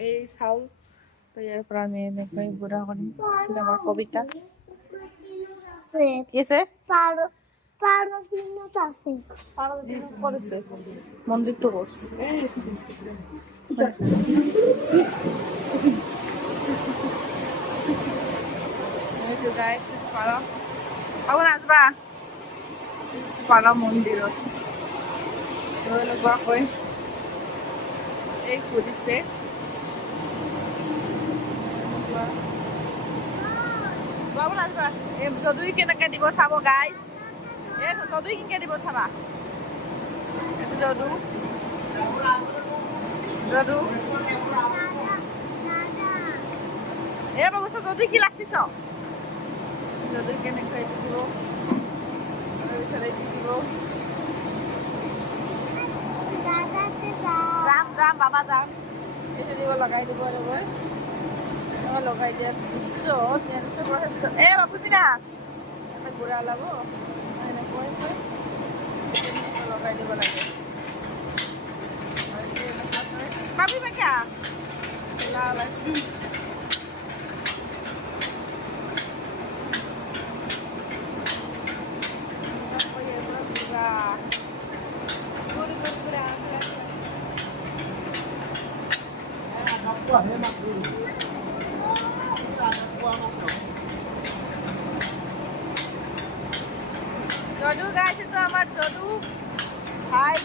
এই চাউল তো ইয়াৰ পৰা আমি এনেকৈ গুড়া কৰিম আমাৰ কবিতা কি আছে কৰিছে মন্দিৰটো কৰিছে এইটো গাইছ পাৰ আবার আসবা পাড়া মন্দিৰত এনেকুৱাকৈ এই কৰিছে বাবুল আসবা এই যদুই কেনেকে দিব চাব গাইছ এই যদুই কেনেকে দিব চাবা এইটো যদু যদু এই বাবু যদুই কি লাগছিস যদুই কেনেকৈ দিব দিব যাম যাম বাবা যাম এইটো দিব লগাই দিব লগাই দিয়াৰ পিছত এই বাপুজি না এটা গুড়া ওলাব এনেকৈ লগাই দিব লাগে পাবি বাকিয়া ওলাইছো যদু গাইছে তো আমার যদু ভাই